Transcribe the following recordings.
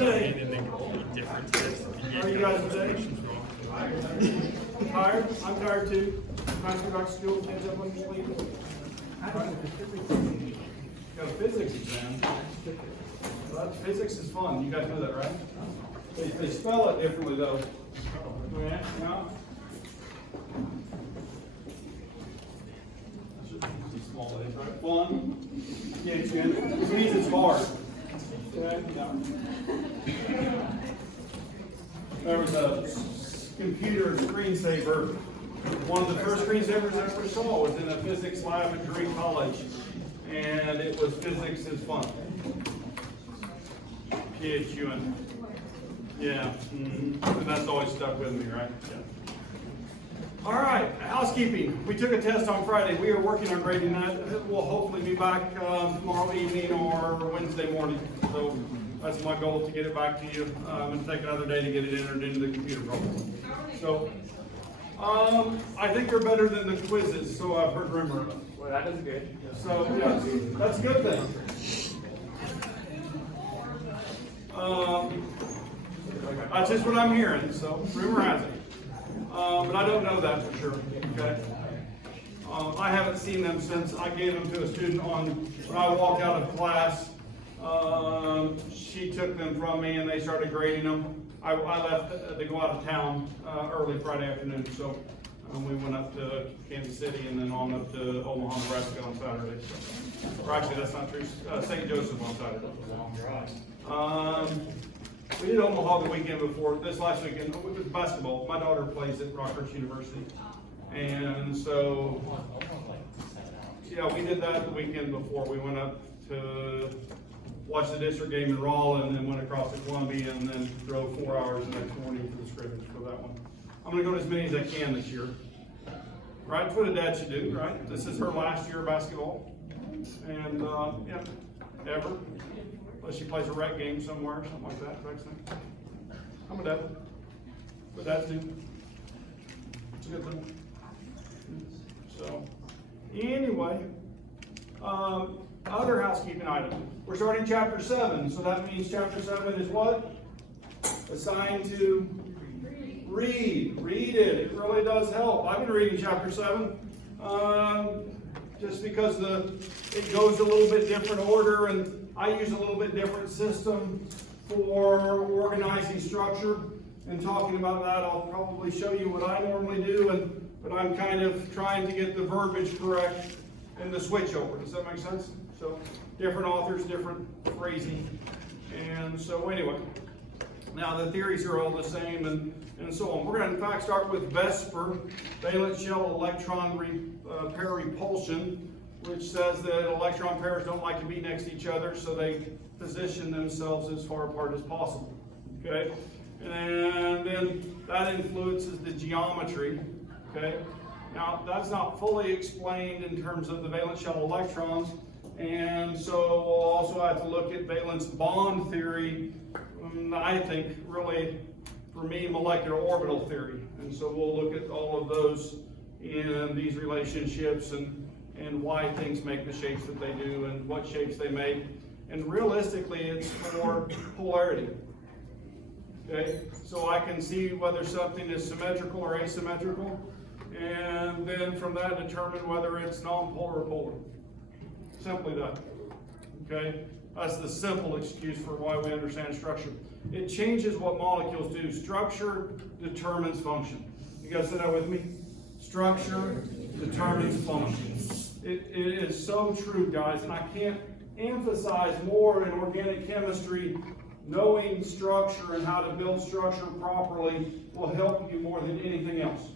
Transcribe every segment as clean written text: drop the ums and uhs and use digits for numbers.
today? And then all the different tests. How are you guys today? Tired? I'm tired too. Trying to go back to school, catch up on your sleep. Got a physics exam. Well, physics is fun. You guys know that, right? They spell it differently though. Yeah. No? Small letters, right? Fun. Yeah, it's good. Which means it's hard. Okay? No. There was a computer screensaver. One of the first screensavers I ever saw was in a physics lab at Drake College. And it was Physics is Fun. CHE114. Yeah. And that's always stuck with me, right? Yeah. All right, housekeeping. We took a test on Friday. We are working on grading that. We'll hopefully be back tomorrow evening or Wednesday morning. So that's my goal, to get it back to you. I'm going to take another day to get it entered into the computer program. So I think they're better than the quizzes, so I've heard rumor. Well, that is good. So yes, that's a good thing. That's just what I'm hearing, so rumor has it. But I don't know that for sure, okay? I haven't seen them since I gave them to a student when I walked out of class. She took them from me and they started grading them. I left to go out of town early Friday afternoon, so we went up to Kansas City and then on up to Omaha, Nebraska on Saturday. So, or actually, that's not true. St. Joseph on Saturday. Long drive. We did Omaha the weekend before. This last weekend, it was basketball. My daughter plays at Rockhurst University, and so yeah, we did that the weekend before. We went up to watch the district game in Raleigh, and then went across to Columbia, and then drove 4 hours the next morning for the scrimmage for that one. I'm going to go to as many as I can this year. Right, that's what a dad should do, right? This is her last year of basketball, and yeah, ever. Unless she plays a rec game somewhere or something like that. I'm a dad. But dads do. It's a good thing. So, anyway, other housekeeping item. We're starting chapter 7, so that means chapter 7 is what? Assigned to read. Read it. It really does help. I've been reading chapter 7 just because it goes a little bit different order, and I use a little bit different system for organizing structure. And talking about that, I'll probably show you what I normally do, but I'm kind of trying to get the verbiage correct in the switch over. Does that make sense? So different authors, different phrasing. And so anyway, now the theories are all the same and so on. We're going to in fact start with VSEPR, valence shell electron pair repulsion, which says that electron pairs don't like to be next to each other, so they position themselves as far apart as possible. Okay? And then that influences the geometry. Okay? Now, that's not fully explained in terms of the valence shell electrons, and so we'll also have to look at valence bond theory. I think really, for me, molecular orbital theory. And so we'll look at all of those in these relationships and why things make the shapes that they do and what shapes they make. And realistically, it's for polarity. Okay, so I can see whether something is symmetrical or asymmetrical, and then from that determine whether it's nonpolar or polar. Simply that. Okay, that's the simple excuse for why we understand structure. It changes what molecules do. Structure determines function. You guys say that with me? Structure determines function. It is so true, guys, and I can't emphasize more in organic chemistry. Knowing structure and how to build structure properly will help you more than anything else.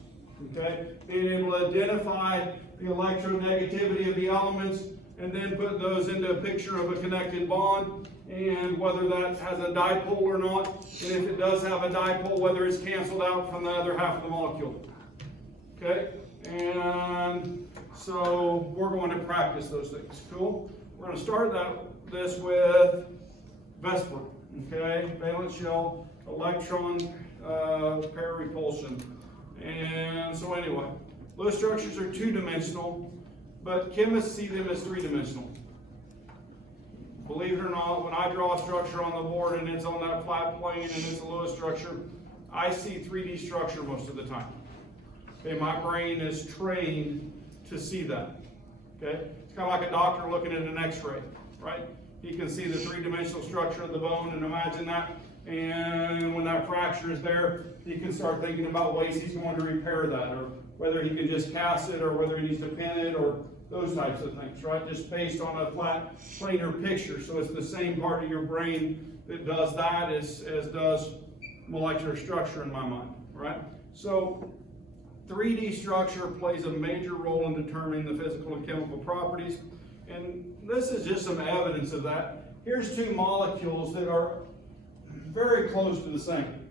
Okay? Being able to identify the electronegativity of the elements and then put those into a picture of a connected bond, and whether that has a dipole or not, and if it does have a dipole, whether it's canceled out from the other half of the molecule. Okay? And so we're going to practice those things. Cool? We're going to start this with VSEPR. Okay? Valence shell electron pair repulsion. And so anyway, those structures are two-dimensional, but chemists see them as three-dimensional. believe it or not, when I draw a structure on the board and it's on that flat plane and it's a Lewis structure, I see 3D structure most of the time. Okay, my brain is trained to see that. Okay, it's kind of like a doctor looking at an X-ray, right? He can see the three-dimensional structure of the bone and imagine that. And when that fracture is there, he can start thinking about ways he's going to repair that, or whether he can just cast it, or whether he needs to pin it, or those types of things, right? Just based on a flat, planar picture. So it's the same part of your brain that does that as does molecular structure in my mind, right? So 3D structure plays a major role in determining the physical and chemical properties. And this is just some evidence of that. Here's two molecules that are very close to the same.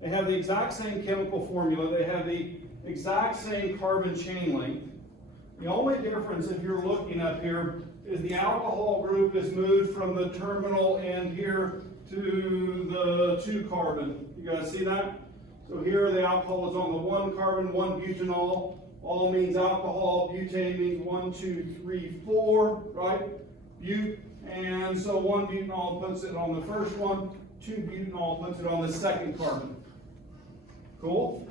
They have the exact same chemical formula. They have the exact same carbon chain length. The only difference, if you're looking up here, is the alcohol group is moved from the terminal end here to the 2 carbon. You guys see that? So here the alcohol is on the 1 carbon, 1 butanol. All means alcohol. Butane means 1, 2, 3, 4, right? And so 1 butanol puts it on the first one, 2 butanol puts it on the 2nd carbon. Cool?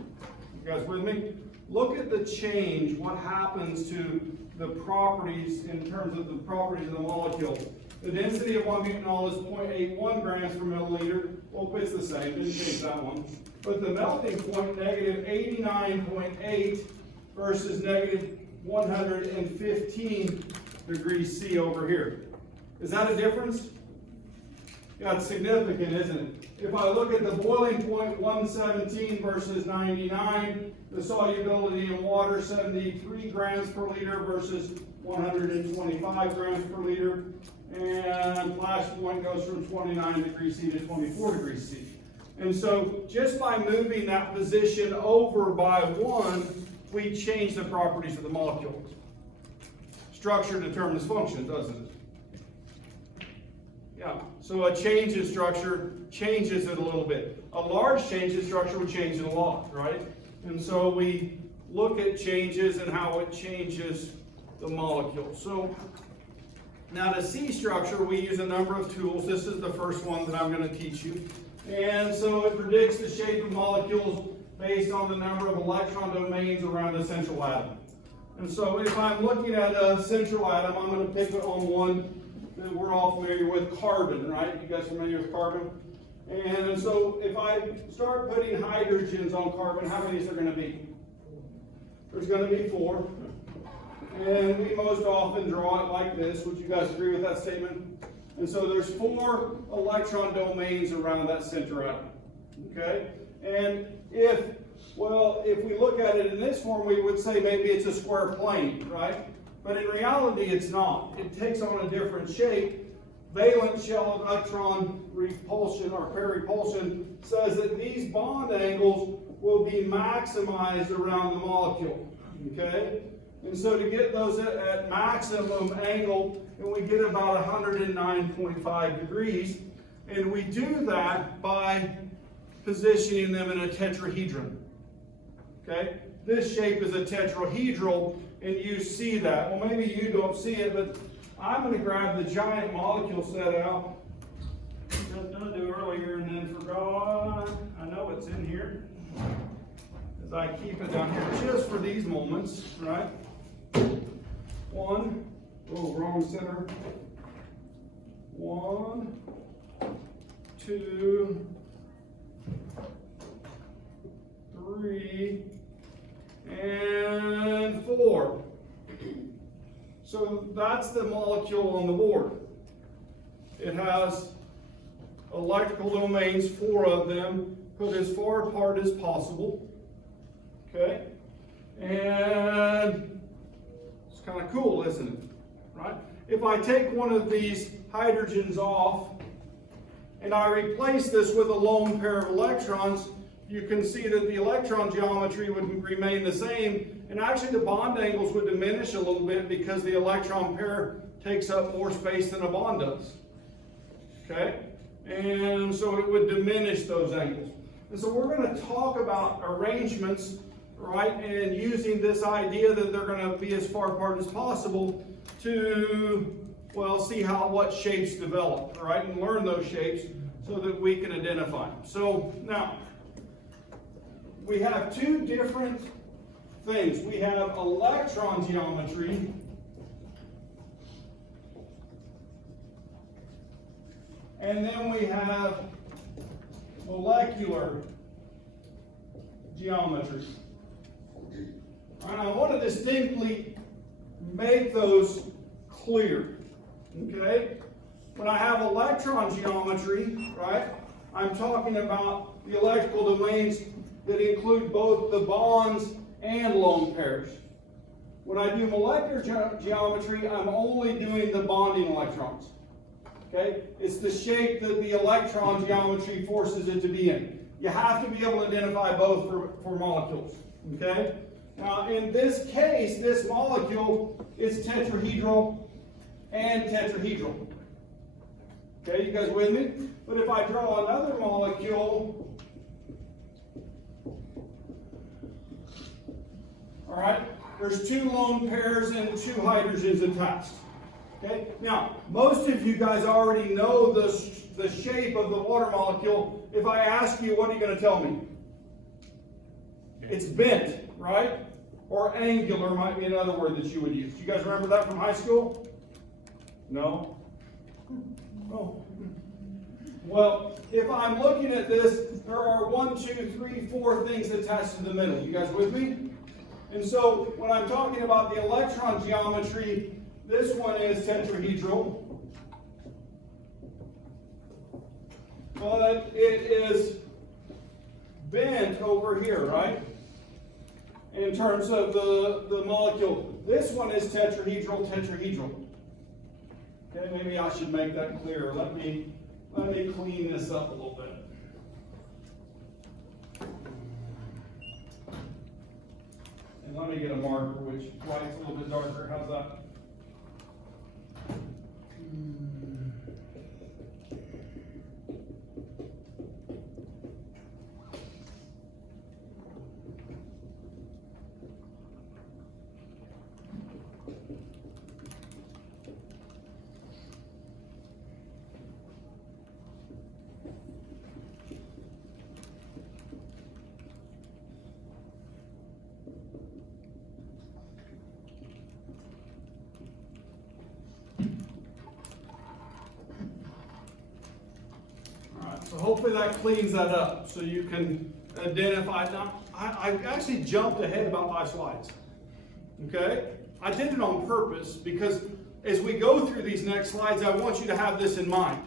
You guys with me? Look at the change, what happens to the properties in terms of the properties of the molecule. The density of 1 butanol is 0.81 grams per milliliter. Well, it's the same, didn't change that one. But the melting point, negative 89.8 versus negative 115 degrees C over here. Is that a difference? Yeah, it's significant, isn't it? If I look at the boiling point, 117 versus 99, the solubility in water, 73 grams per liter versus 125 grams per liter, and flash point goes from 29 degrees C to 24 degrees C. And so just by moving that position over by 1, we change the properties of the molecule. Structure determines function, doesn't it? Yeah, so a change in structure changes it a little bit. A large change in structure would change it a lot, right? And so we look at changes and how it changes the molecule. So now to see structure, we use a number of tools. This is the first one that I'm going to teach you. And so it predicts the shape of molecules based on the number of electron domains around a central atom. And so if I'm looking at a central atom, I'm going to pick it on one that we're all familiar with, carbon, right? You guys familiar with carbon? And so if I start putting hydrogens on carbon, how many is there going to be? There's going to be 4. And we most often draw it like this. Would you guys agree with that statement? And so there's 4 electron domains around that center atom. Okay? And if we look at it in this form, we would say maybe it's a square plane, right? But in reality, it's not. It takes on a different shape. Valence shell electron repulsion or pair-repulsion says that these bond angles will be maximized around the molecule. Okay? And so to get those at maximum angle, and we get about 109.5 degrees. And we do that by positioning them in a tetrahedron. Okay? This shape is a tetrahedral, and you see that. Well, maybe you don't see it, but I'm going to grab the giant molecule set out. I was going to do earlier and then forgot. I know it's in here, as I keep it down here just for these moments, right? 1, oh, wrong center. 1, 2, 3, and 4. So that's the molecule on the board. It has electrical domains, 4 of them, put as far apart as possible. Okay? And it's kind of cool, isn't it? Right? If I take one of these hydrogens off and I replace this with a lone pair of electrons, you can see that the electron geometry would remain the same, and actually the bond angles would diminish a little bit because the electron pair takes up more space than a bond does. Okay? And so it would diminish those angles. And so we're going to talk about arrangements, right, and using this idea that they're going to be as far apart as possible to well, see what shapes develop, all right, and learn those shapes so that we can identify them. So now, we have two different things. We have electron geometry and then we have molecular geometry. All right, I want to distinctly make those clear. Okay? When I have electron geometry, right, I'm talking about the electrical domains that include both the bonds and lone pairs. When I do molecular geometry, I'm only doing the bonding electrons. Okay? It's the shape that the electron geometry forces it to be in. You have to be able to identify both for molecules. Okay? Now, in this case, this molecule is tetrahedral and tetrahedral. Okay, you guys with me? But if I draw another molecule, all right, there's two lone pairs and two hydrogens attached. Okay, now, most of you guys already know the shape of the water molecule. If I ask you, what are you going to tell me? It's bent, right? Or angular might be another word that you would use. Do you guys remember that from high school? No? Oh. Well, if I'm looking at this, there are 1, 2, 3, 4 things attached to the middle. You guys with me? And so, when I'm talking about the electron geometry, this one is tetrahedral. But it is bent over here, right? In terms of the molecule. This one is tetrahedral, tetrahedral. Okay, maybe I should make that clearer. Let me clean this up a little bit. And let me get a marker which white's a little bit darker. How's that? So hopefully that cleans that up so you can identify. Now, I actually jumped ahead about 5 slides. Okay? I did it on purpose because as we go through these next slides, I want you to have this in mind.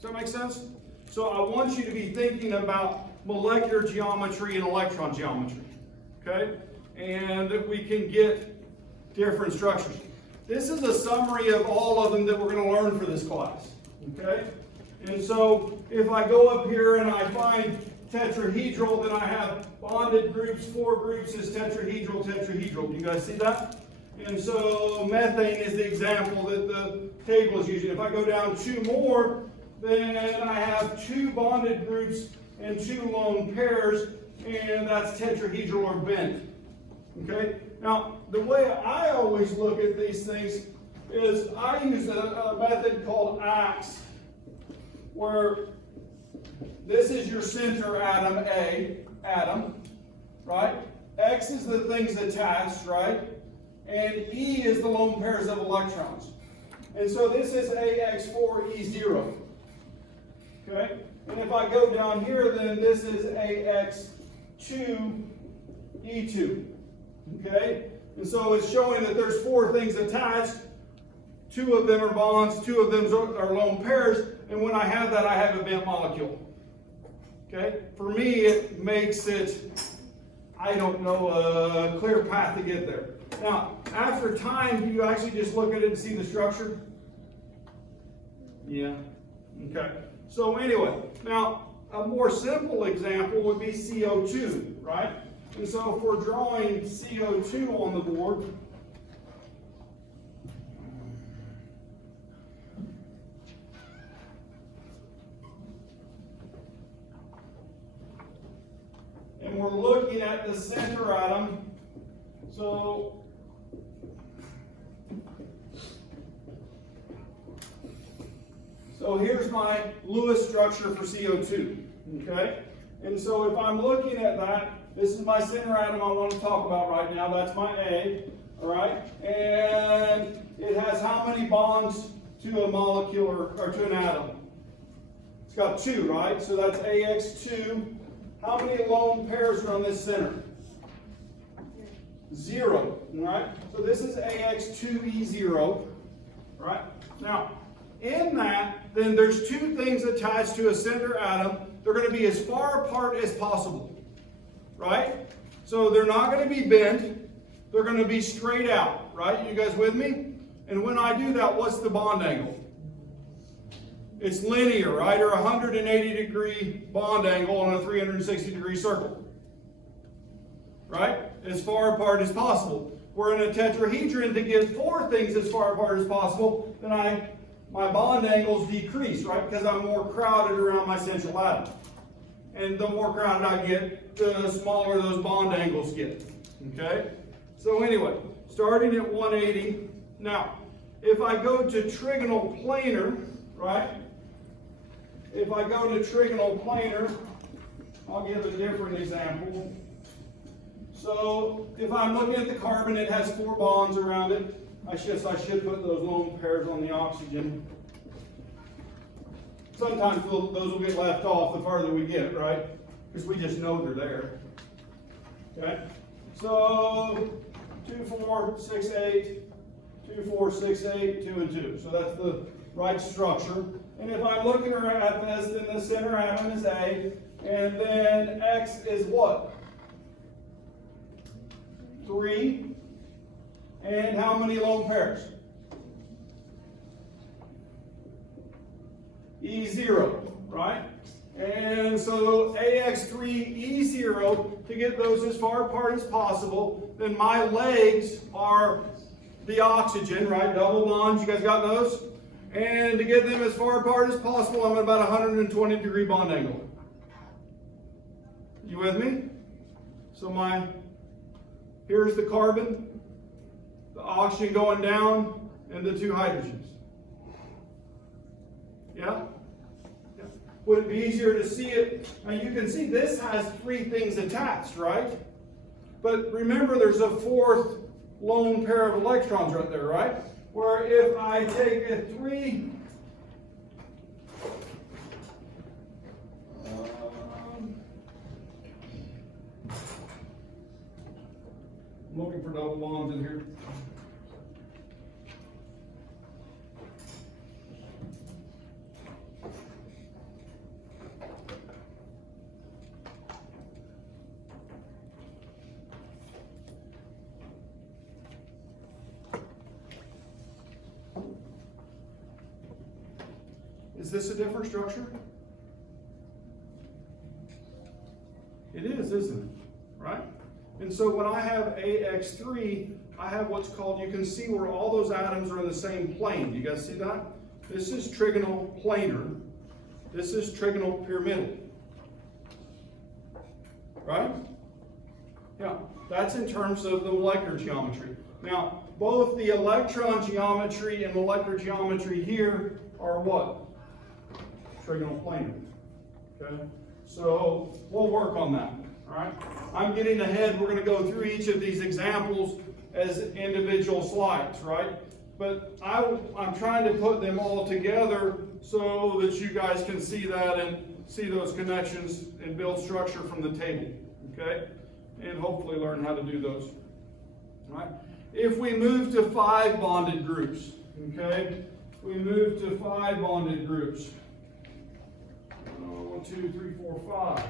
Does that make sense? So I want you to be thinking about molecular geometry and electron geometry. Okay? And that we can get different structures. This is a summary of all of them that we're going to learn for this class. Okay? And so, if I go up here and I find tetrahedral, then I have bonded groups. 4 groups is tetrahedral, tetrahedral. Do you guys see that? And so, methane is the example that the table is using. If I go down 2 more, then I have 2 bonded groups and 2 lone pairs, and that's tetrahedral or bent. Okay? Now, the way I always look at these things is I use a method called axe, where this is your center atom, A, atom, right? X is the things attached, right? And E is the lone pairs of electrons. And so this is AX4E0, okay? And if I go down here, then this is AX2E2, okay? And so it's showing that there's 4 things attached. 2 of them are bonds, 2 of them are lone pairs, and when I have that, I have a bent molecule. Okay? For me, it makes it, I don't know, a clear path to get there. Now, after time, do you actually just look at it and see the structure? Yeah. Okay. So anyway, now, a more simple example would be CO2, right? And so if we're drawing CO2 on the board, and we're looking at the center atom, so So here's my Lewis structure for CO2, okay? And so if I'm looking at that, this is my center atom I want to talk about right now. That's my A, all right? And it has how many bonds to a molecule or to an atom? It's got 2, right? So that's AX2. How many lone pairs are on this center? 0, all right? So this is AX2E0, right? Now, in that, then there's 2 things attached to a center atom. They're going to be as far apart as possible, right? So they're not going to be bent. They're going to be straight out, right? You guys with me? And when I do that, what's the bond angle? It's linear, right? Or 180-degree bond angle on a 360-degree circle, right? As far apart as possible. We're in a tetrahedron to get 4 things as far apart as possible, then my bond angles decrease, right? Because I'm more crowded around my central atom. And the more crowded I get, the smaller those bond angles get, okay? So anyway, starting at 180. Now, if I go to trigonal planar, right? If I go to trigonal planar, I'll give a different example. So if I'm looking at the carbon, it has 4 bonds around it. I should put those lone pairs on the oxygen. Sometimes those will get left off the farther we get, right? Because we just know they're there. Okay? So 2, 4, 6, 8, 2, 4, 6, 8, 2, and 2. So that's the right structure. And if I'm looking at this, then the center atom is A, and then X is what? 3. And how many lone pairs? E0, right? And so AX3E0, to get those as far apart as possible, then my legs are the oxygen, right? Double bonds, you guys got those? And to get them as far apart as possible, I'm at about 120-degree bond angle. You with me? So here's the carbon, the oxygen going down, and the 2 hydrogens. Yeah? Yeah? Would it be easier to see it? Now you can see this has 3 things attached, right? But remember there's a 4th lone pair of electrons right there, right? Where if I take a 3, I'm looking for double bonds in here. Is this a different structure? It is, isn't it? Right? And so when I have AX3, I have what's called, you can see where all those atoms are in the same plane. Do you guys see that? This is trigonal planar. This is trigonal pyramidal. Right? Yeah, that's in terms of the molecular geometry. Now, both the electron geometry and molecular geometry here are what? Trigonal planar. Okay? So we'll work on that. All right? I'm getting ahead. We're going to go through each of these examples as individual slides, right? But I'm trying to put them all together so that you guys can see that and see those connections and build structure from the table, okay? And hopefully learn how to do those, all right? If we move to 5 bonded groups, okay? We move to 5 bonded groups. 1, 2, 3, 4, 5.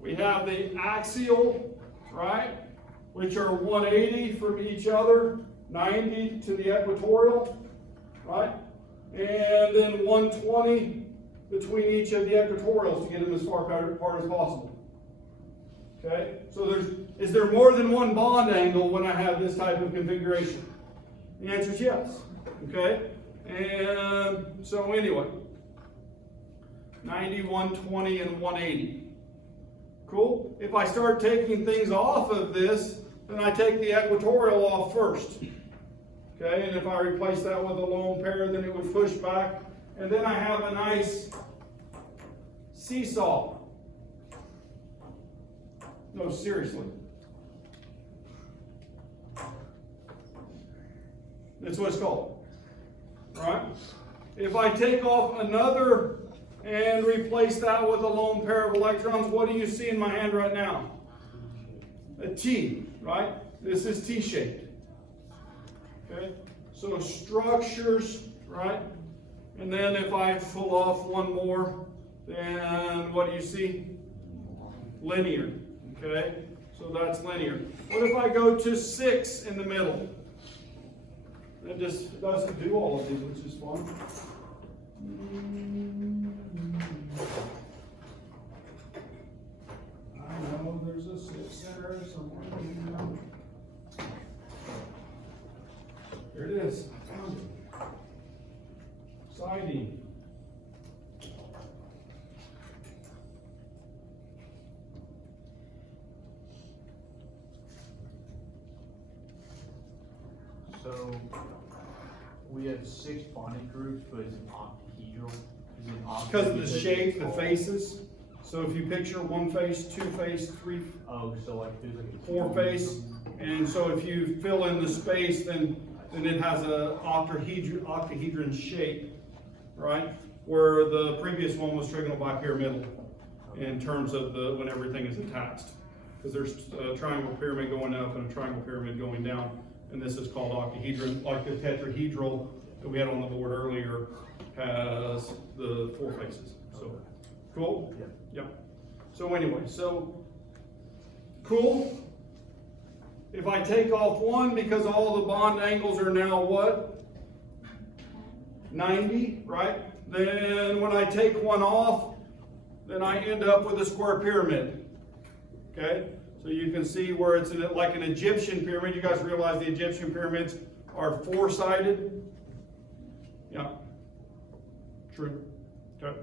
We have the axial, right, which are 180 from each other, 90 to the equatorial, right? And then 120 between each of the equatorials to get them as far apart as possible. Okay, so is there more than one bond angle when I have this type of configuration? The answer is yes. Okay, and so anyway, 90, 120, and 180. Cool. If I start taking things off of this, then I take the equatorial off first. Okay, and if I replace that with a lone pair, then it would push back, and then I have a nice seesaw. No, seriously. That's what it's called. Right? If I take off another and replace that with a lone pair of electrons, what do you see in my hand right now? A T, right? This is T-shaped. Okay? So structures, right? And then if I pull off one more, then what do you see? Linear. Okay? So that's linear. What if I go to 6 in the middle? It just doesn't do all of these, which is fun. I know there's a 6 there somewhere. Here it is. I found it. Siding. So we have 6 bonding groups, but it's an octahedral. Is it octa Because of the shape, the faces. So if you picture one face, 2 face, 3, Oh, so like there's like a 4 face, and so if you fill in the space, then it has a octahedron shape, right? Where the previous one was trigonal bipyramidal in terms of when everything is attached. Because there's a triangle pyramid going up and a triangle pyramid going down, and this is called octahedron. Like the tetrahedral that we had on the board earlier has the 4 faces. So, cool? Yeah. So anyway, cool. If I take off one, because all the bond angles are now what? 90, right? Then when I take one off, then I end up with a square pyramid. Okay? So you can see where it's like an Egyptian pyramid. You guys realize the Egyptian pyramids are 4-sided? Yeah. True. Okay.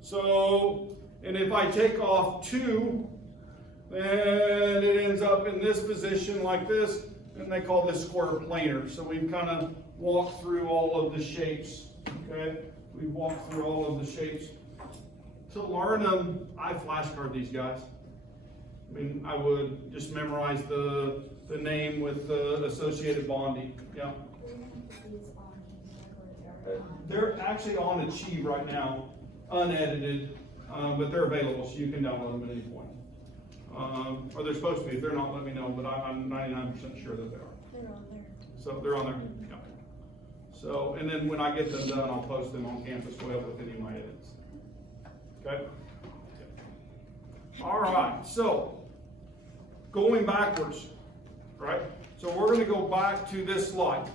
So, and if I take off 2, then it ends up in this position like this, and they call this square planar. So we've kind of walked through all of the shapes, okay? We've walked through all of the shapes. To learn them, I flashcard these guys. I mean, I would just memorize the name with the associated bonding, yeah. They're actually on the CHE right now, unedited, but they're available, so you can download them at any point. Or they're supposed to be. If they're not, let me know, but I'm 99% sure that they are. They're on there. So they're on there. Yeah. So, and then when I get them done, I'll post them on Campus Web with any of my edits. Okay? All right, so going backwards, right? So we're going to go back to this slide,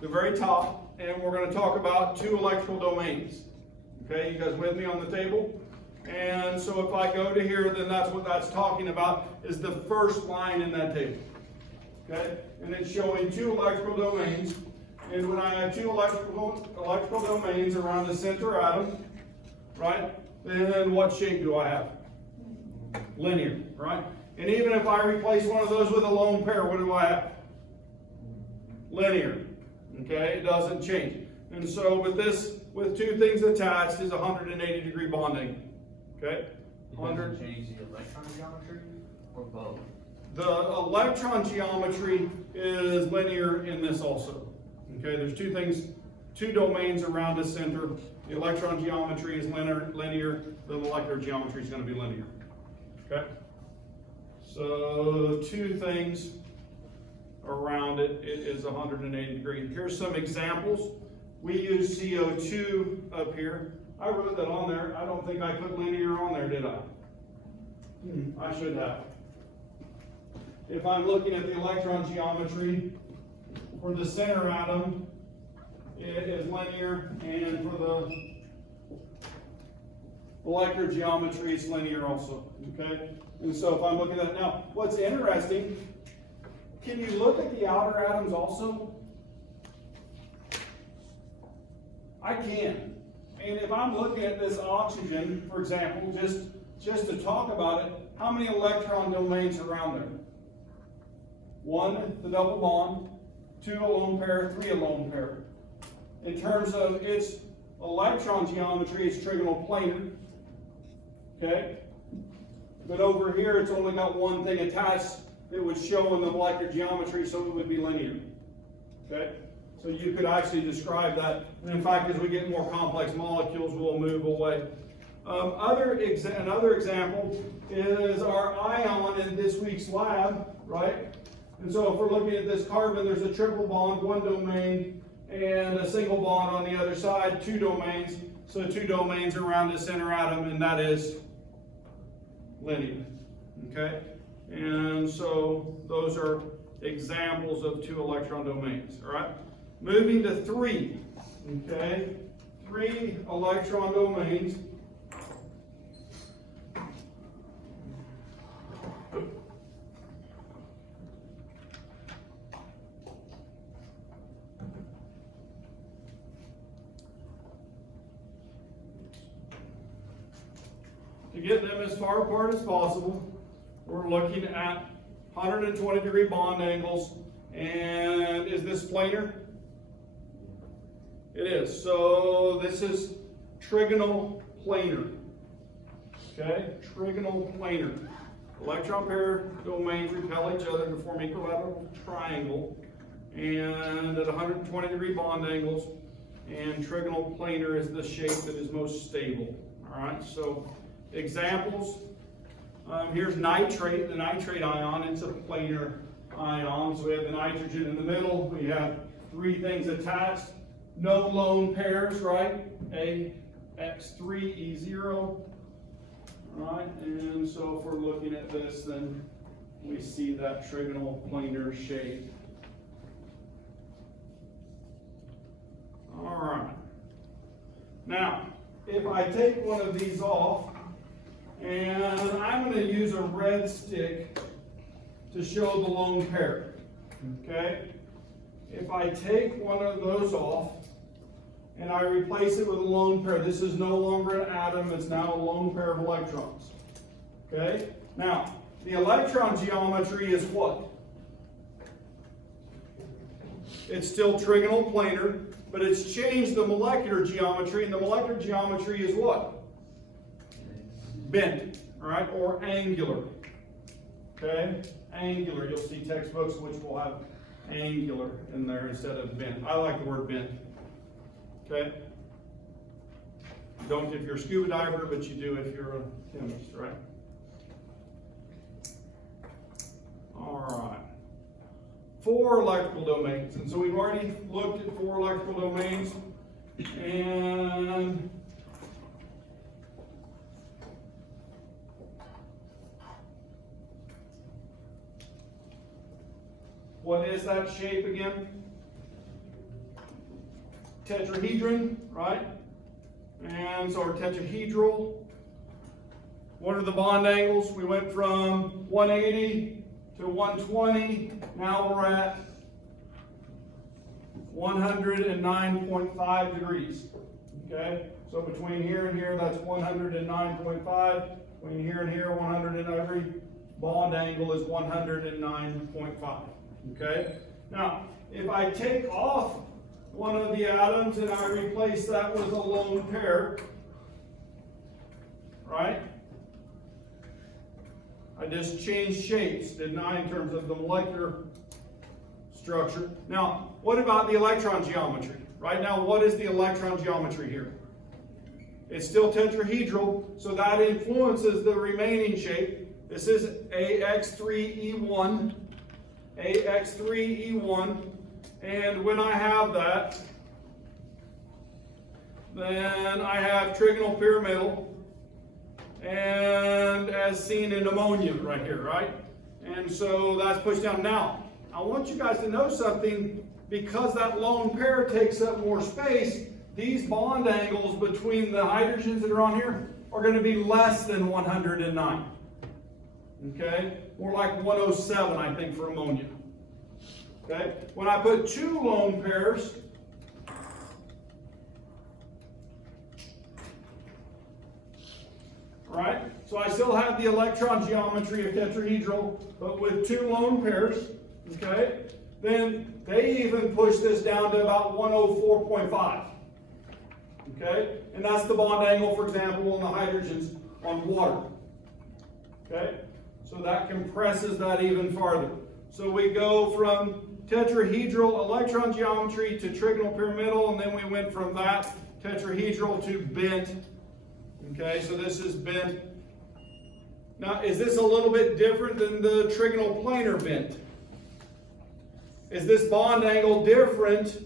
the very top, and we're going to talk about 2 electrical domains. Okay, you guys with me on the table? And so if I go to here, then that's what that's talking about, is the first line in that table. Okay? And it's showing 2 electrical domains. And when I have 2 electrical domains around the center atom, right, then what shape do I have? Linear, right? And even if I replace one of those with a lone pair, what do I have? Linear. Okay? It doesn't change. And so with this, with 2 things attached, is 180-degree bonding. Okay? It doesn't change the electron geometry or both? The electron geometry is linear in this also. Okay, there's 2 things, 2 domains around the center. The electron geometry is linear. The molecular geometry is going to be linear. Okay? So 2 things around it, it is 180 degrees. Here's some examples. We use CO2 up here. I wrote that on there. I don't think I put linear on there, did I? I should have. If I'm looking at the electron geometry, for the center atom, it is linear, and for the molecular geometry is linear also, okay? And so if I'm looking at it now, what's interesting, can you look at the outer atoms also? I can. And if I'm looking at this oxygen, for example, just to talk about it, how many electron domains are around there? 1, the double bond, 2, a lone pair, 3, a lone pair. In terms of its electron geometry, it's trigonal planar. Okay? But over here, it's only got one thing attached that would show in the molecular geometry, so it would be linear. Okay? So you could actually describe that. And in fact, as we get more complex molecules, we'll move away. Another example is our ion in this week's lab, right? And so if we're looking at this carbon, there's a triple bond, 1 domain, and a single bond on the other side, 2 domains. So 2 domains around the center atom, and that is linear. Okay? And so those are examples of 2 electron domains. All right? Moving to 3. Okay? 3 electron domains. To get them as far apart as possible, we're looking at 120-degree bond angles. And is this planar? It is. So this is trigonal planar. Okay? Trigonal planar. Electron pair domains repel each other to form equilateral triangle. And at 120-degree bond angles. And trigonal planar is the shape that is most stable. All right? So examples, here's nitrate, the nitrate ion, it's a planar ion, so we have the nitrogen in the middle, we have 3 things attached, no lone pairs, right, AX3E0, right, and so if we're looking at this, then we see that trigonal planar shape. All right, now, if I take one of these off, and I'm going to use a red stick to show the lone pair. Okay? If I take one of those off and I replace it with a lone pair, this is no longer an atom, it's now a lone pair of electrons. Okay? Now, the electron geometry is what? It's still trigonal planar, but it's changed the molecular geometry, and the molecular geometry is what? Bent, all right, or angular. Okay, angular. You'll see textbooks which will have angular in there instead of bent. I like the word bent. Okay. You don't if you're a scuba diver, but you do if you're a chemist, right? All right. 4 electrical domains, and so we've already looked at 4 electrical domains, and what is that shape again? Tetrahedron, right? And so our tetrahedral. What are the bond angles? We went from 180 to 120. Now we're at 109.5 degrees. Okay? So between here and here, that's 109.5. Between here and here, 100 and every bond angle is 109.5. Okay? Now, if I take off one of the atoms and I replace that with a lone pair, right? I just changed shapes, didn't I, in terms of the molecular structure. Now, what about the electron geometry? Right now, what is the electron geometry here? It's still tetrahedral, so that influences the remaining shape. This is AX3E1. AX3E1, and when I have that, then I have trigonal pyramidal, and as seen in ammonia right here, right? And so that's pushed down. Now, I want you guys to know something, because that lone pair takes up more space, these bond angles between the hydrogens that are on here, are going to be less than 109. Okay? More like 107, I think, for ammonia. Okay? When I put two lone pairs, right? So I still have the electron geometry of tetrahedral, but with two lone pairs, okay? Then they even push this down to about 104.5. Okay? And that's the bond angle, for example, on the hydrogens on water. Okay? So that compresses that even farther. So we go from tetrahedral electron geometry to trigonal pyramidal, and then we went from that tetrahedral to bent. Okay, so this is bent. Now, is this a little bit different than the trigonal planar bent? Is this bond angle different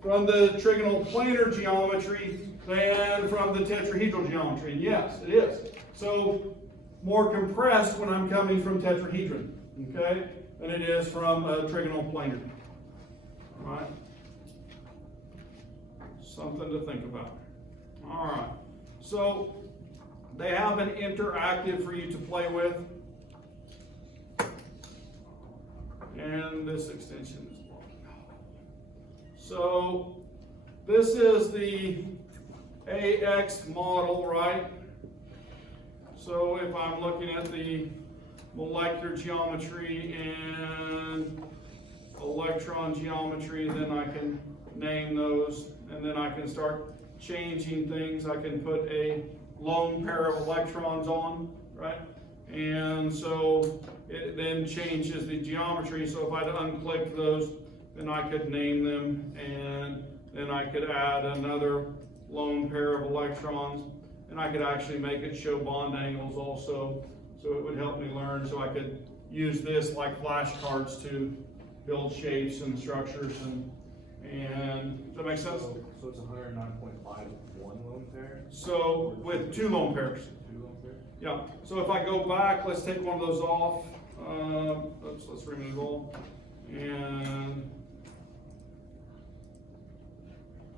from the trigonal planar geometry than from the tetrahedral geometry? And yes, it is. So, more compressed when I'm coming from tetrahedron, okay, than it is from trigonal planar. All right? Something to think about. All right. So, they have an interactive for you to play with. And this extension is blocking. So, this is the AX model, right? So, if I'm looking at the molecular geometry and electron geometry, then I can name those, and then I can start changing things. I can put a lone pair of electrons on, right? And so it then changes the geometry. So if I'd unclick those, then I could name them, and then I could add another lone pair of electrons, and I could actually make it show bond angles also. So it would help me learn. So I could use this like flashcards to build shapes and structures, and does that make sense? So it's 109.5 with one lone pair? So with two lone pairs. Two lone pairs? Yeah. So if I go back, let's take one of those off. Let's remove all. And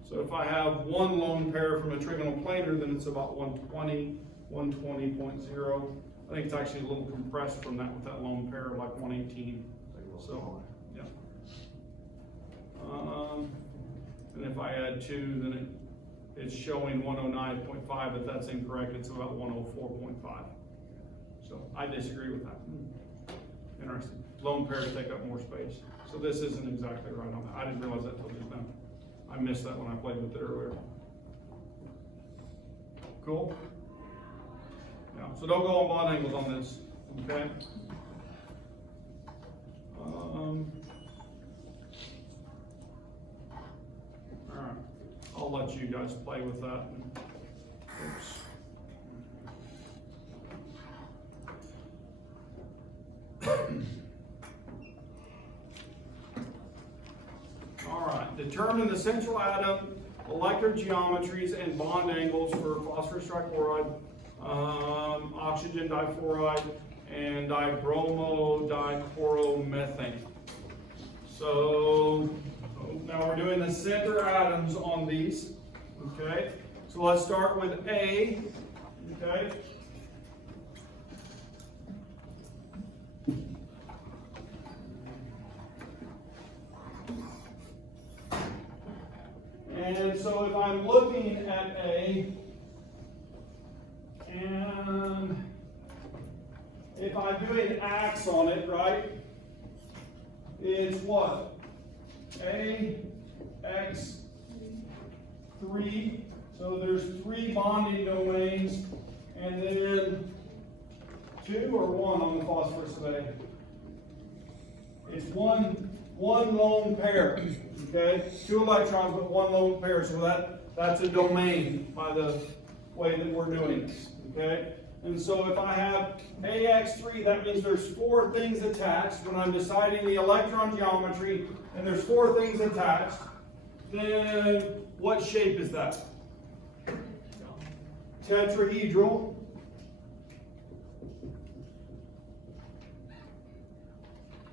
so if I have one lone pair from a trigonal planar, then it's about 120, 120.0. I think it's actually a little compressed from that with that lone pair, like 118. So, yeah. And if I add two, then it's showing 109.5, but that's incorrect. It's about 104.5. So I disagree with that. Interesting. Lone pairs take up more space. So this isn't exactly right on that. I didn't realize that till just now. I missed that when I played with it earlier. Cool? Yeah, so don't go on bond angles on this, okay? All right, I'll let you guys play with that. Oops. All right, determine the central atom, molecular geometries, and bond angles for phosphorus trichloride, oxygen difluoride, and dibromo-dichloromethane. So now we're doing the center atoms on these, okay? So let's start with A, okay? And so if I'm looking at A, and if I do an ax on it, right, it's what? AX3. So there's 3 bonding domains, and then 2 or 1 on the phosphorus of A. It's one lone pair, okay? 2 electrons, but 1 lone pair. So that's a domain by the way that we're doing this, okay? And so if I have AX3, that means there's 4 things attached. When I'm deciding the electron geometry, and there's 4 things attached, then what shape is that? Tetrahedral.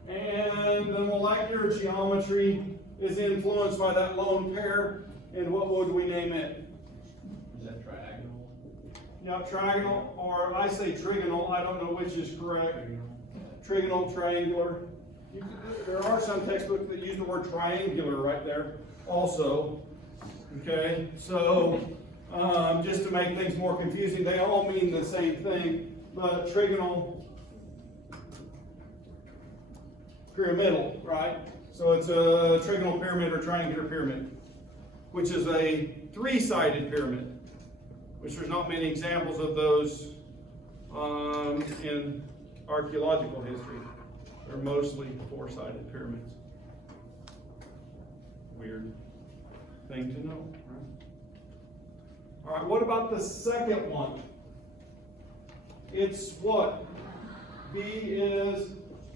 And the molecular geometry is influenced by that lone pair. And what would we name it? Is that triagonal? Yeah, trigonal, or I say trigonal, I don't know which is correct. Trigonal, triangular. There are some textbooks that use the word triangular right there also. Okay, so just to make things more confusing, they all mean the same thing, but trigonal, pyramidal, right? So it's a trigonal pyramid or triangular pyramid, which is a three-sided pyramid, which there's not many examples of those in archaeological history. They're mostly four-sided pyramids. Weird thing to know, right? All right, what about the second one? It's what? B is,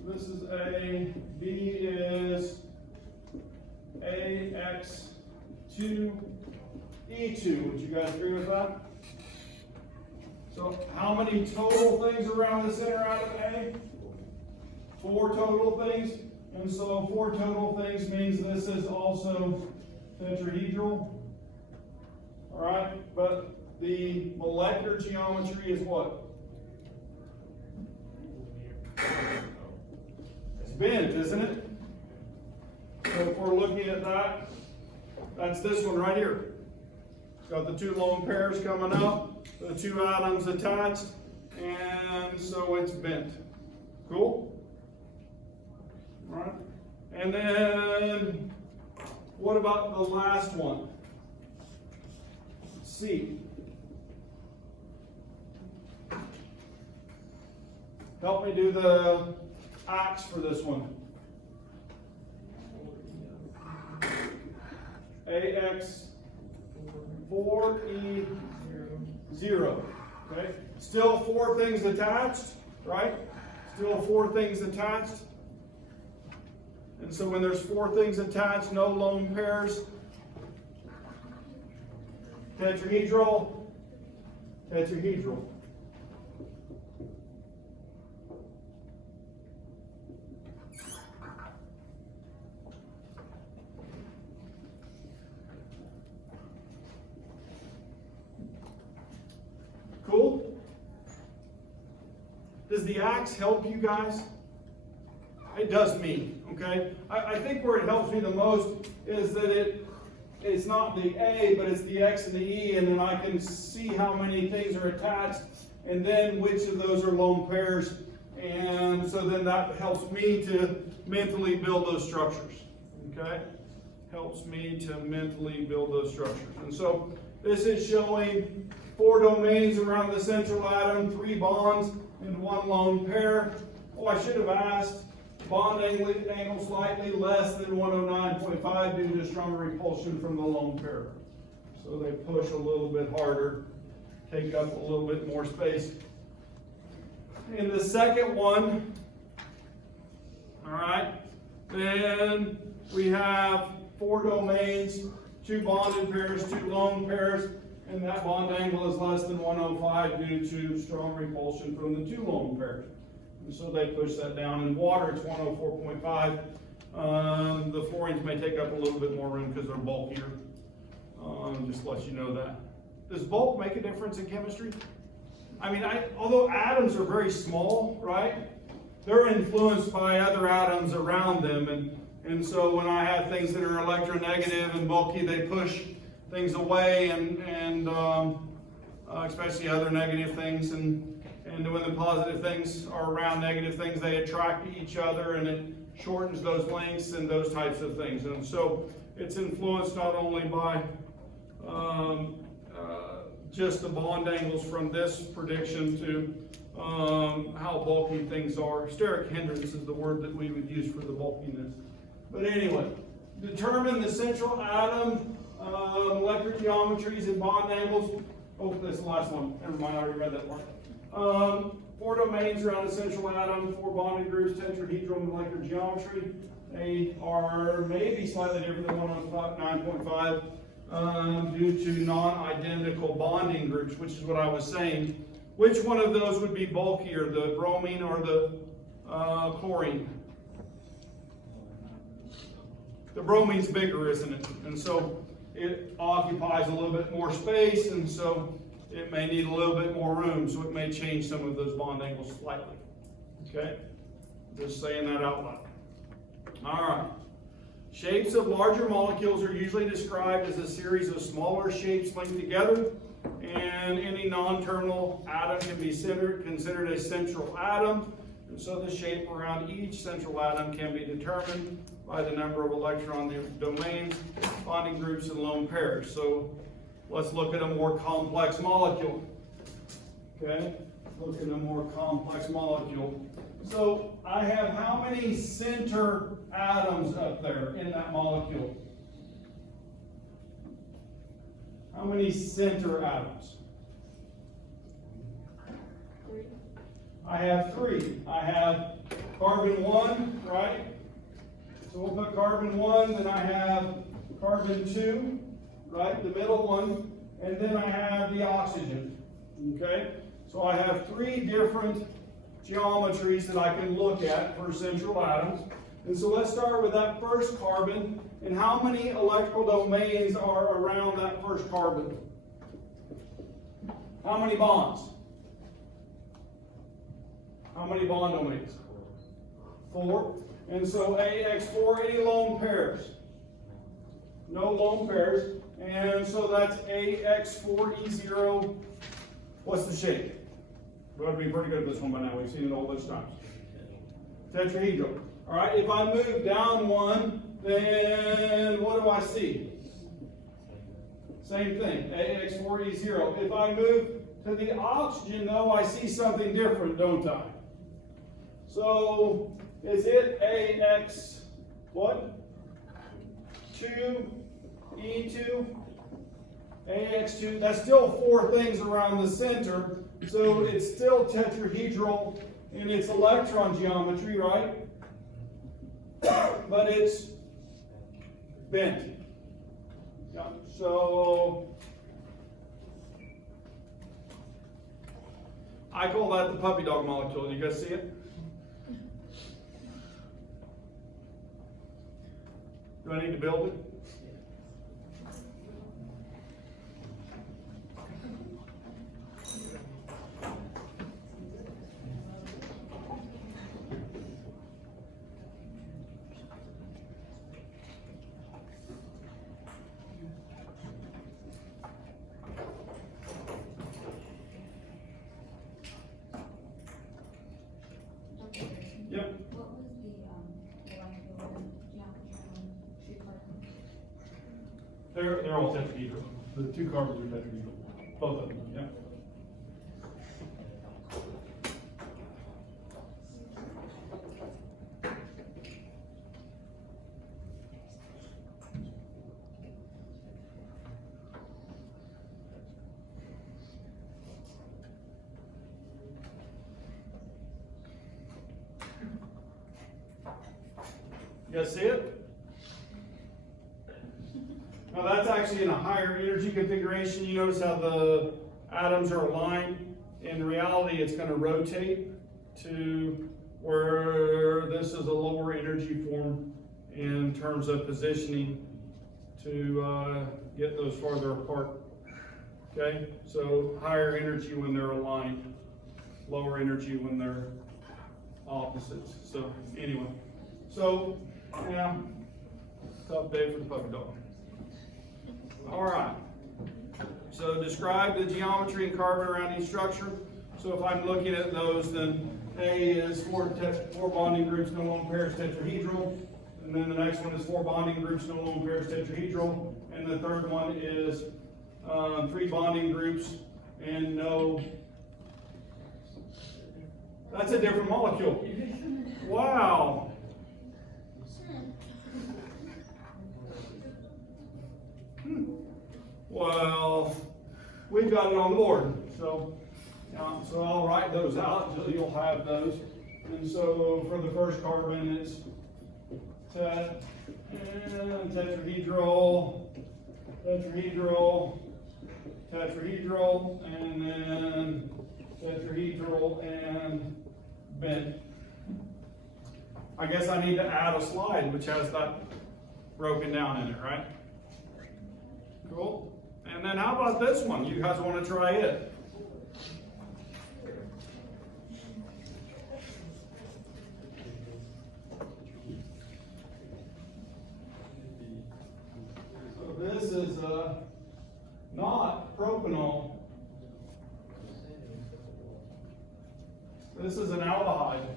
this is A, B is AX2, E2. Would you guys agree with that? So how many total things around the center out of A? 4 total things. And so 4 total things means this is also tetrahedral. All right, but the molecular geometry is what? It's bent, isn't it? So if we're looking at that, that's this one right here. It's got the 2 lone pairs coming up, the 2 atoms attached, and so it's bent. Cool? All right. And then, what about the last one? C. Help me do the axe for this one. AX4E0. Okay? Still 4 things attached, right? Still 4 things attached. And so when there's 4 things attached, no lone pairs. Tetrahedral, tetrahedral. Cool? Does the axe help you guys? It does me, okay? I think where it helps me the most is that it's not the A, but it's the X and the E, and then I can see how many things are attached, and then which of those are lone pairs, and so then that helps me to mentally build those structures, okay? Helps me to mentally build those structures. And so this is showing 4 domains around the central atom, 3 bonds, and 1 lone pair. Oh, I should have asked. Bond angle slightly less than 109.5 due to stronger repulsion from the lone pair. So they push a little bit harder, take up a little bit more space. In the second one, all right, then we have 4 domains, 2 bonded pairs, 2 lone pairs, and that bond angle is less than 105 due to strong repulsion from the 2 lone pairs. And so they push that down. In water, it's 104.5. The fluorines may take up a little bit more room because they're bulkier. Just to let you know that. Does bulk make a difference in chemistry? I mean, although atoms are very small, right? They're influenced by other atoms around them. And so when I have things that are electronegative and bulky, they push things away, and especially other negative things. And when the positive things are around negative things, they attract each other, and it shortens those lengths and those types of things. And so it's influenced not only by just the bond angles from this prediction to how bulky things are. Steric hindrance is the word that we would use for the bulkiness. But anyway, determine the central atom, molecular geometries and bond angles. Oh, that's the last one. Never mind, I already read that part. 4 domains around a central atom, 4 bonded groups, tetrahedral molecular geometry. They are maybe slightly different than 109.5 due to non-identical bonding groups, which is what I was saying. Which one of those would be bulkier, the bromine or the chlorine? The bromine's bigger, isn't it? And so it occupies a little bit more space, and so it may need a little bit more room, so it may change some of those bond angles slightly. Okay? Just saying that out loud. All right. Shapes of larger molecules are usually described as a series of smaller shapes linked together, and any non-terminal atom can be considered a central atom. And so the shape around each central atom can be determined by the number of electron domains, bonding groups, and lone pairs. So let's look at a more complex molecule. Okay, look at a more complex molecule. So I have how many center atoms up there in that molecule? How many center atoms? I have 3. I have carbon 1, right? So we'll put carbon 1, then I have carbon 2, right? The middle one, and then I have the oxygen, okay? So I have 3 different geometries that I can look at for central atoms. And so let's start with that first carbon, and how many electrical domains are around that first carbon? How many bonds? How many bond domains? 4. And so AX4, any lone pairs? No lone pairs. And so that's AX4E0. What's the shape? We ought to be pretty good at this one by now. We've seen it all those times. Tetrahedral. All right, if I move down 1, then what do I see? Same thing, AX4E0. If I move to the oxygen, though, I see something different, don't I? So, is it AX, what? 2, E2, AX2. That's still 4 things around the center. So it's still tetrahedral in its electron geometry, right? But it's bent. Yeah. So I call that the puppy dog molecule. You guys see it? Do I need to build it? Yep. What was the molecular geometry on CHE114? They're all tetrahedral. The 2 carbons are tetrahedral. Both of them, yeah. You guys see it? Now that's actually in a higher energy configuration. You notice how the atoms are aligned. In reality, it's going to rotate to where this is a lower energy form in terms of positioning to get those farther apart. Okay, so higher energy when they're aligned, lower energy when they're opposites. So anyway, so yeah, tough day for the puppy dog. All right. So describe the geometry and carbon around each structure. So if I'm looking at those, then A is 4 bonding groups, no lone pairs, tetrahedral. And then the next one is 4 bonding groups, no lone pairs, tetrahedral. And the third one is 3 bonding groups and no. That's a different molecule. Wow. Well, we've got it on the board, so I'll write those out so you'll have those. And so for the first carbon, it's tetrahedral, tetrahedral, tetrahedral, and then tetrahedral and bent. I guess I need to add a slide which has that broken down in it, right? Cool. And then how about this one? You guys want to try it? So this is not propanol. This is an aldehyde.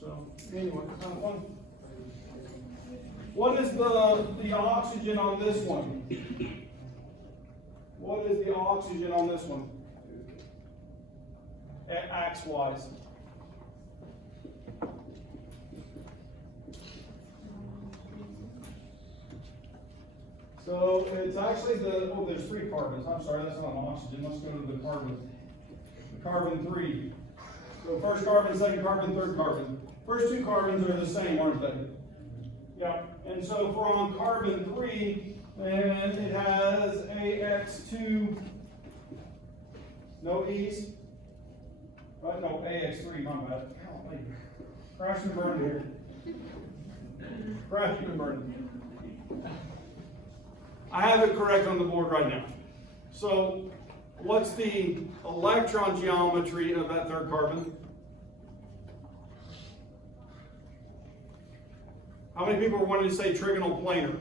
So anyway, kind of fun. What is the oxygen on this one? What is the oxygen on this one? Ax-wise. So it's actually there's 3 carbons. I'm sorry, that's not an oxygen. Let's go to the carbon. The carbon 3. So first carbon, second carbon, third carbon. First 2 carbons are the same, aren't they? Yeah. And so if we're on carbon 3, then it has AX2, no E's. No, AX3, my bad. Golly. Crash and burn here. Crash and burn. I have it correct on the board right now. So what's the electron geometry of that third carbon? How many people are wanting to say trigonal planar?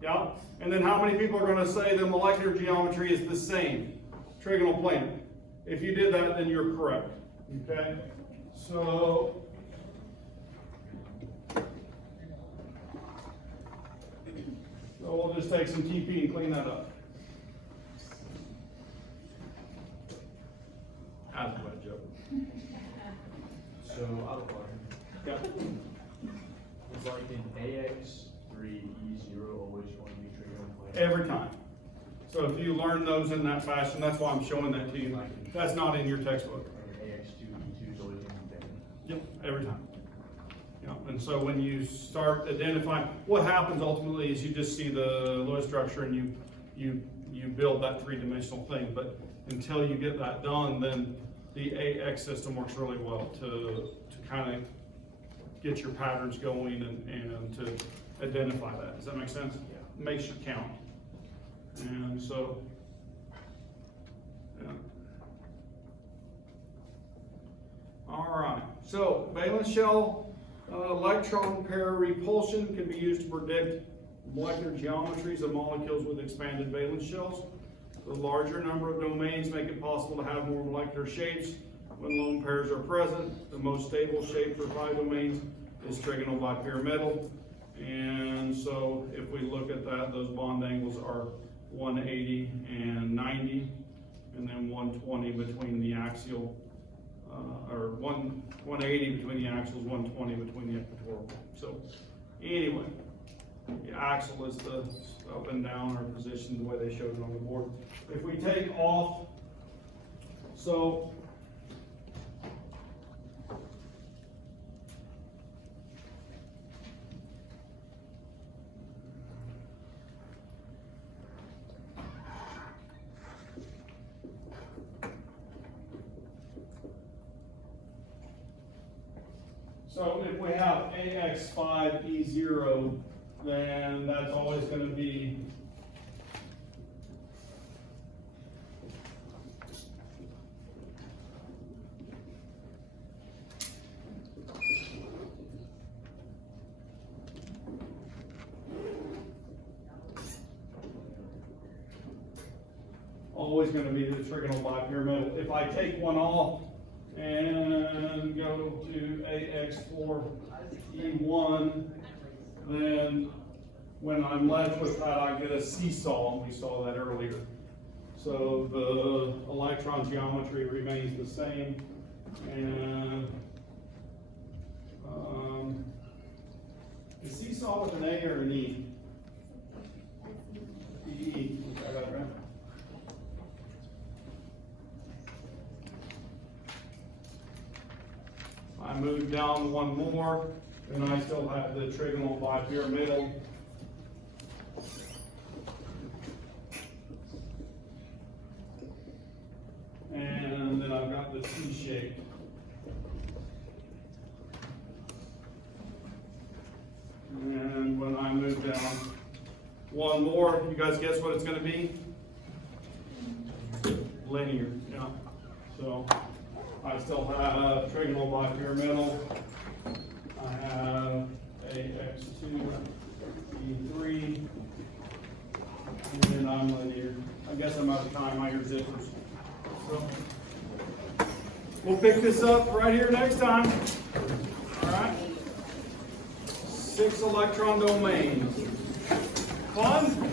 Yeah? And then how many people are going to say the molecular geometry is the same? Trigonal planar. If you did that, then you're correct. Okay? So we'll just take some TP and clean that up. That's a bad joke. So I have a question. Yeah. It's like in AX3, E0 always going to be trigonal planar. Every time. So if you learn those in that fashion, that's why I'm showing that to you. That's not in your textbook. And AX2, E2 is always going to be bend. Yep, every time. Yeah, and so when you start identifying, what happens ultimately is you just see the Lewis structure and you build that 3-dimensional thing. But until you get that done, then the AX system works really well to kind of get your patterns going and to identify that. Does that make sense? Yeah. Makes you count. And so, yeah. All right. So valence shell electron pair repulsion can be used to predict molecular geometries of molecules with expanded valence shells. The larger number of domains make it possible to have more molecular shapes when lone pairs are present. The most stable shape for 5 domains is trigonal bipyramidal. And so if we look at that, those bond angles are 180 and 90, and then 120 between the axial, or 180 between the axials, 120 between the equatorial. So anyway, the axial is the up and down or position the way they showed it on the board. If we take off, so if we have AX5E0, then that's always going to be the trigonal bipyramidal. If I take one off and go to AX4E1, then when I'm left with that, I get a seesaw, and we saw that earlier. So the electron geometry remains the same, and is seesaw with an A or an E? E. I got it right. I move down one more, and I still have the trigonal bipyramidal. And then I've got the T shape. And when I move down One more, you guys guess what it's gonna be? Linear, yeah. So, I still have trigonal bipyramidal. I have a X2, E3, and then I'm linear. I guess I'm out of time, I hear zippers. So, we'll pick this up right here next time. All right? 6 electron domain. Fun?